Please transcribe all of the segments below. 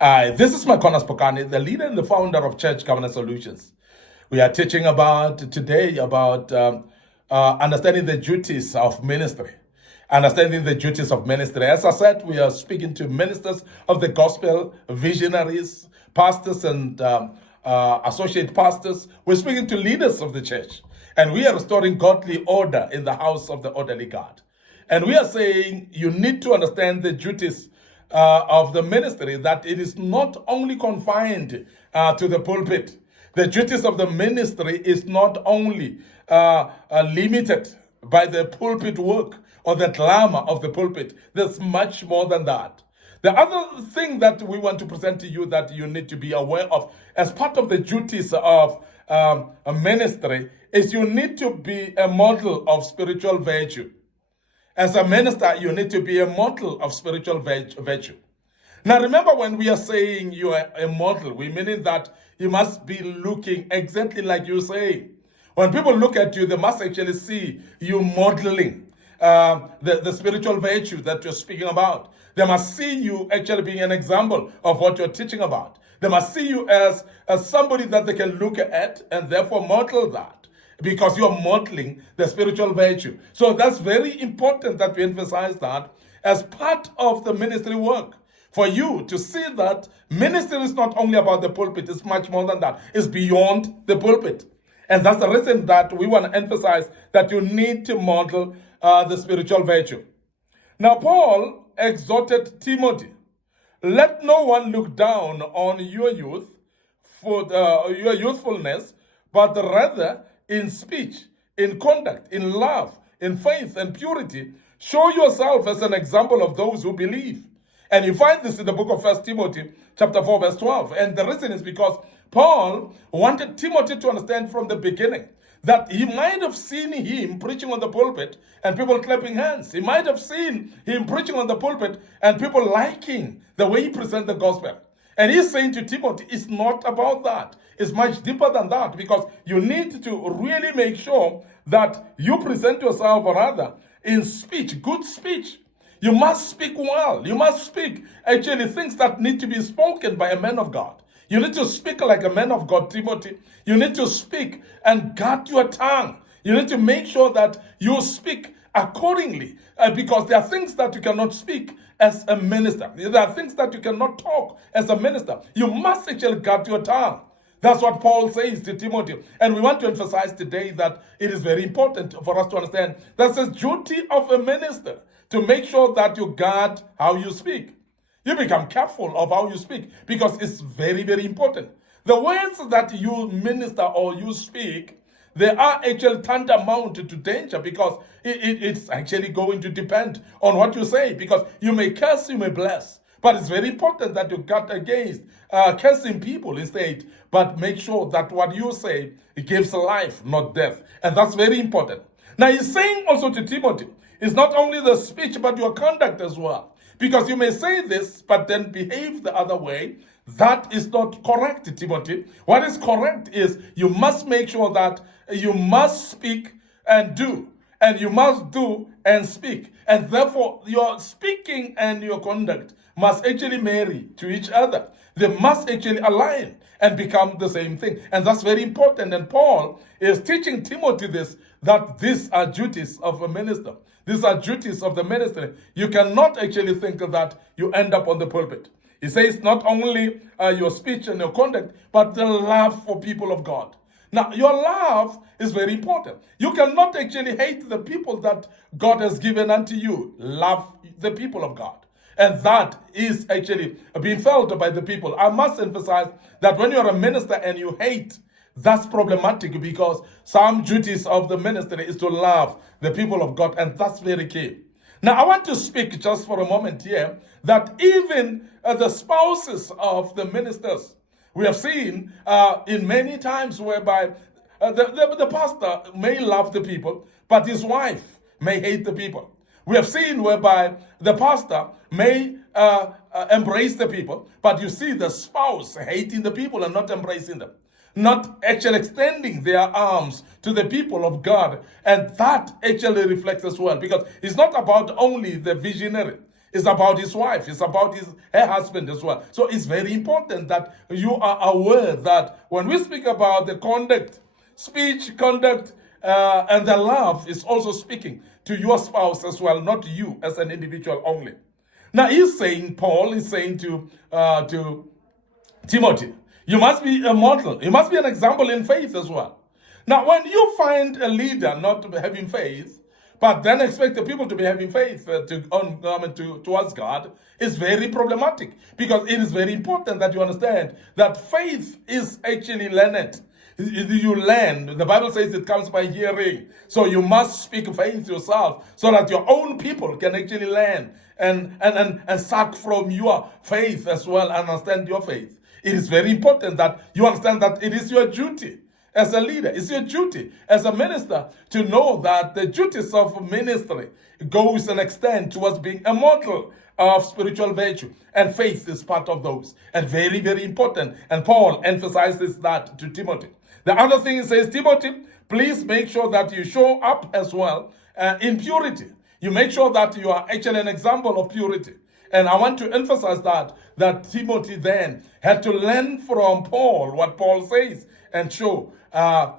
This is MIcornus Phokane, the leader and the founder of Church Governance Solutions. We are teaching today about understanding the duties of ministry. Understanding the duties of ministry. As I said, we are speaking to ministers of the gospel, visionaries, pastors, and associate pastors. We're speaking to leaders of the church. And we are restoring godly order in the house of the orderly God. And we are saying you need to understand the duties of the ministry, that it is not only confined to the pulpit. The duties of the ministry is not only limited by the pulpit work or the glamour of the pulpit. There's much more than that. The other thing that we want to present to you that you need to be aware of as part of the duties of a ministry is you need to be a model of spiritual virtue. As a minister, you need to be a model of spiritual virtue. Now, remember, when we are saying you are a model, we mean that you must be looking exactly like you say. When people look at you, they must actually see you modeling the spiritual virtue that you're speaking about. They must see you actually being an example of what you're teaching about. They must see you as somebody that they can look at and therefore model that, because you're modeling the spiritual virtue. So that's very important that we emphasize that as part of the ministry work. For you to see that ministry is not only about the pulpit, it's much more than that. It's beyond the pulpit. And that's the reason that we want to emphasize that you need to model the spiritual virtue. Now, Paul exhorted Timothy, let no one look down on your youth for your youthfulness, but rather in speech, in conduct, in love, in faith and purity, show yourself as an example of those who believe. And you find this in the book of 1 Timothy chapter 4, verse 12. And the reason is because Paul wanted Timothy to understand from the beginning that he might have seen him preaching on the pulpit and people clapping hands. He might have seen him preaching on the pulpit and people liking the way he presents the gospel. And he's saying to Timothy, it's not about that. It's much deeper than that, because you need to really make sure that you present yourself, or rather, in speech, good speech. You must speak well. You must speak actually things that need to be spoken by a man of God. You need to speak like a man of God, Timothy. You need to speak and guard your tongue. You need to make sure that you speak accordingly, because there are things that you cannot speak as a minister. There are things that you cannot talk as a minister. You must actually guard your tongue. That's what Paul says to Timothy. And we want to emphasize today that it is very important for us to understand that's the duty of a minister, to make sure that you guard how you speak. You become careful of how you speak, because it's very, very important. The words that you minister or you speak, they are actually tantamount to danger, because it's actually going to depend on what you say, because you may curse, you may bless. But it's very important that you guard against cursing people instead, but make sure that what you say, it gives life, not death. And that's very important. Now he's saying also to Timothy, it's not only the speech, but your conduct as well. Because you may say this, but then behave the other way. That is not correct, Timothy. What is correct is you must make sure that you must speak and do, and you must do and speak. And therefore, your speaking and your conduct must actually marry to each other. They must actually align and become the same thing. And that's very important. And Paul is teaching Timothy this, that these are duties of a minister. These are duties of the ministry. You cannot actually think that you end up on the pulpit. He says not only your speech and your conduct, but the love for people of God. Now, your love is very important. You cannot actually hate the people that God has given unto you. Love the people of God. And that is actually being felt by the people. I must emphasize that when you're a minister and you hate, that's problematic, because some duties of the ministry is to love the people of God, and that's very key. Now, I want to speak just for a moment here that even the spouses of the ministers, we have seen in many times whereby the pastor may love the people, but his wife may hate the people. We have seen whereby the pastor may embrace the people, but you see the spouse hating the people and not embracing them, not actually extending their arms to the people of God. And that actually reflects as well, because it's not about only the visionary. It's about his wife. It's about her husband as well. So it's very important that you are aware that when we speak about the conduct, speech, conduct, and the love is also speaking to your spouse as well, not you as an individual only. Now Paul is saying to Timothy, you must be a model. You must be an example in faith as well. Now, when you find a leader not having faith, but then expect the people to be having faith towards God, is very problematic, because it is very important that you understand that faith is actually learned. You learn. The Bible says it comes by hearing. So you must speak faith yourself so that your own people can actually learn and suck from your faith as well and understand your faith. It is very important that you understand that it is your duty as a leader, it's your duty as a minister to know that the duties of ministry goes and extend towards being a model of spiritual virtue, and faith is part of those, and very, very important. And Paul emphasizes that to Timothy. The other thing he says, Timothy, please make sure that you show up as well in purity. You make sure that you are actually an example of purity. And I want to emphasize that Timothy then had to learn from Paul what Paul says and show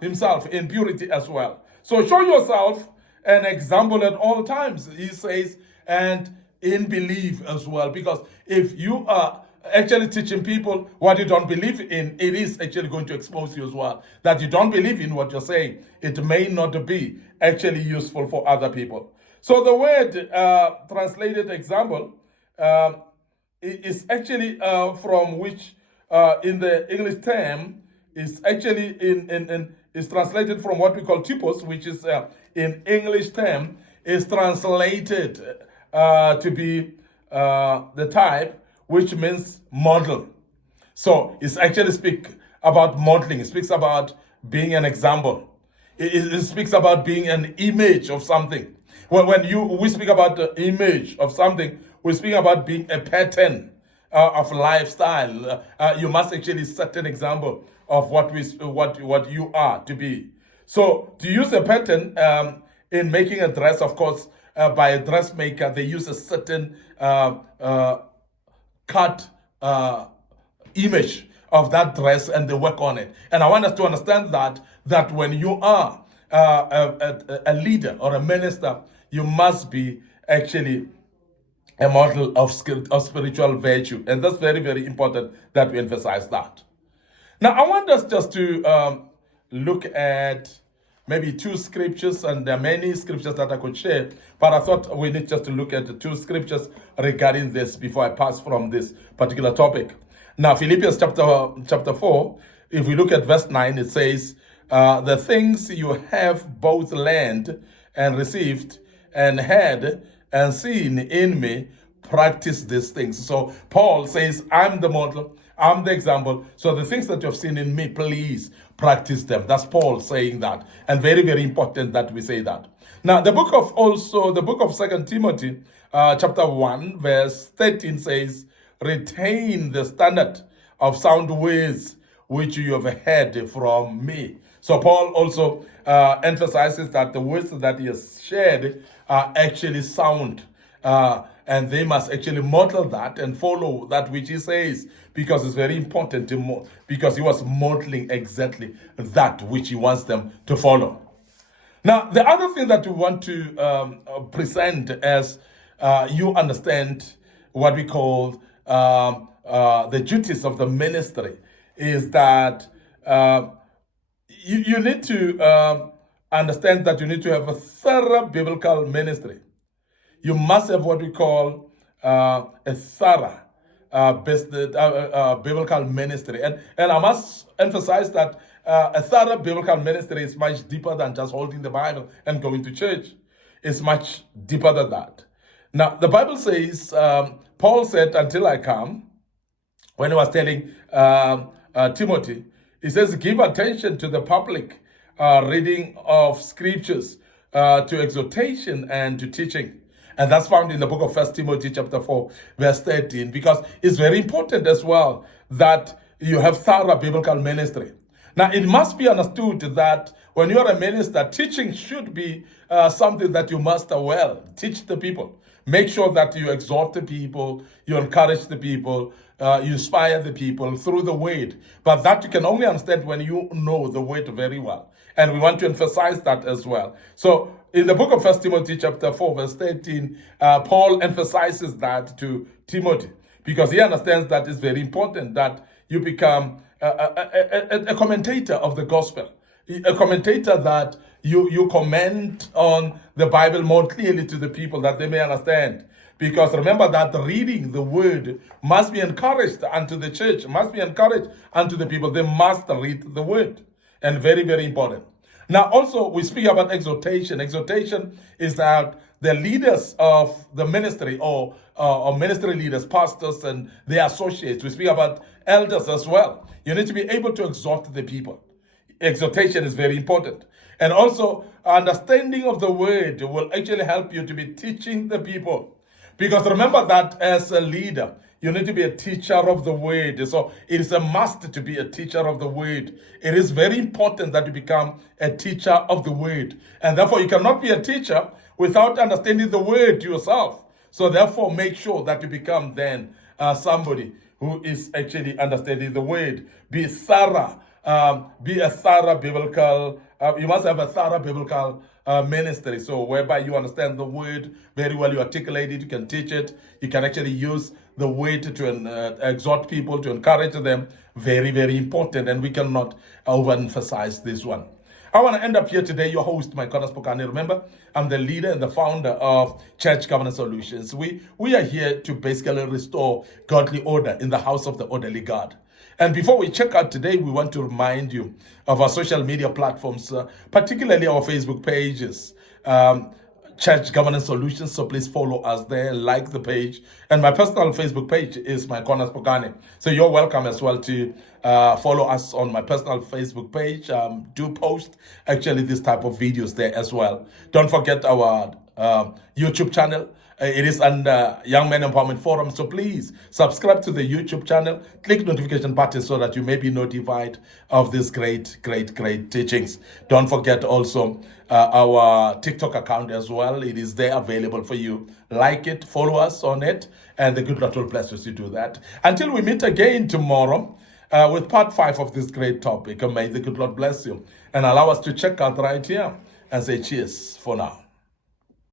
himself in purity as well. So show yourself an example at all times, he says, and in belief as well. Because if you are actually teaching people what you don't believe in, it is actually going to expose you as well. That you don't believe in what you're saying, it may not be actually useful for other people. So the word translated example is actually from which in the English term is actually is translated from what we call typos, which is in English term is translated to be the type, which means model. So it's actually speak about modeling. It speaks about being an example. It speaks about being an image of something. When we speak about the image of something, we speak about being a pattern of lifestyle. You must actually set an example of what you are to be. So to use a pattern in making a dress, of course, by a dressmaker, they use a certain cut image of that dress and they work on it. And I want us to understand that when you are a leader or a minister, you must be actually a model of spiritual virtue. And that's very, very important that we emphasize that. Now, I want us just to look at maybe two scriptures, and there are many scriptures that I could share, but I thought we need just to look at the two scriptures regarding this before I pass from this particular topic. Now, Philippians chapter 4, if we look at verse 9, it says, the things you have both learned and received and heard and seen in me, practice these things. So Paul says, I'm the model, I'm the example. So the things that you have seen in me, please practice them. That's Paul saying that. And very, very important that we say that. Now, the book of 2 Timothy, chapter 1, verse 13 says, retain the standard of sound words which you have heard from me. So Paul also emphasizes that the words that he has shared are actually sound. And they must actually model that and follow that which he says, because it's very important because he was modeling exactly that which he wants them to follow. Now, the other thing that we want to present as you understand what we call the duties of the ministry is that you need to understand that you need to have a thorough biblical ministry. You must have what we call a thorough biblical ministry. And I must emphasize that a thorough biblical ministry is much deeper than just holding the Bible and going to church. It's much deeper than that. Now, the Bible says, Paul said, until I come, when he was telling Timothy, he says, give attention to the public reading of scriptures, to exhortation and to teaching. And that's found in the book of 1 Timothy chapter 4, verse 13, because it's very important as well that you have thorough biblical ministry. Now, it must be understood that when you're a minister, teaching should be something that you master well. Teach the people. Make sure that you exhort the people, you encourage the people, you inspire the people through the word. But that you can only understand when you know the word very well. And we want to emphasize that as well. So in the book of 1 Timothy chapter 4, verse 13, Paul emphasizes that to Timothy because he understands that it's very important that you become a commentator of the gospel, a commentator that you comment on the Bible more clearly to the people that they may understand. Because remember that reading the word must be encouraged unto the church, must be encouraged unto the people. They must read the word. And very, very important. Now, also, we speak about exhortation. Exhortation is that the leaders of the ministry or ministry leaders, pastors and their associates, we speak about elders as well. You need to be able to exhort the people. Exhortation is very important. And also, understanding of the word will actually help you to be teaching the people. Because remember that as a leader, you need to be a teacher of the word. So it is a must to be a teacher of the word. It is very important that you become a teacher of the word. And therefore, you cannot be a teacher without understanding the word yourself. So therefore, make sure that you become then somebody who is actually understanding the word. Be thorough. Be a thorough biblical, you must have a thorough biblical ministry. So whereby you understand the word very well, you articulate it, you can teach it, you can actually use the word to exhort people, to encourage them. Very, very important. And we cannot overemphasize this one. I want to end up here today, your host, MIcornus Phokane. Remember, I'm the leader and the founder of Church Governance Solutions. We are here to basically restore godly order in the house of the orderly God. And before we check out today, we want to remind you of our social media platforms, particularly our Facebook pages, Church Governance Solutions. So please follow us there, like the page. And my personal Facebook page is MIcornus Phokane. So you're welcome as well to follow us on my personal Facebook page. Do post actually this type of videos there as well. Don't forget our YouTube channel. It is under Young Men Empowerment Forum. So please subscribe to the YouTube channel. Click notification button so that you may be notified of these great teachings. Don't forget also our TikTok account as well. It is there available for you. Like it, follow us on it, and the good Lord will bless us to do that. Until we meet again tomorrow with part 5 of this great topic. And may the good Lord bless you and allow us to check out right here and say cheers for now.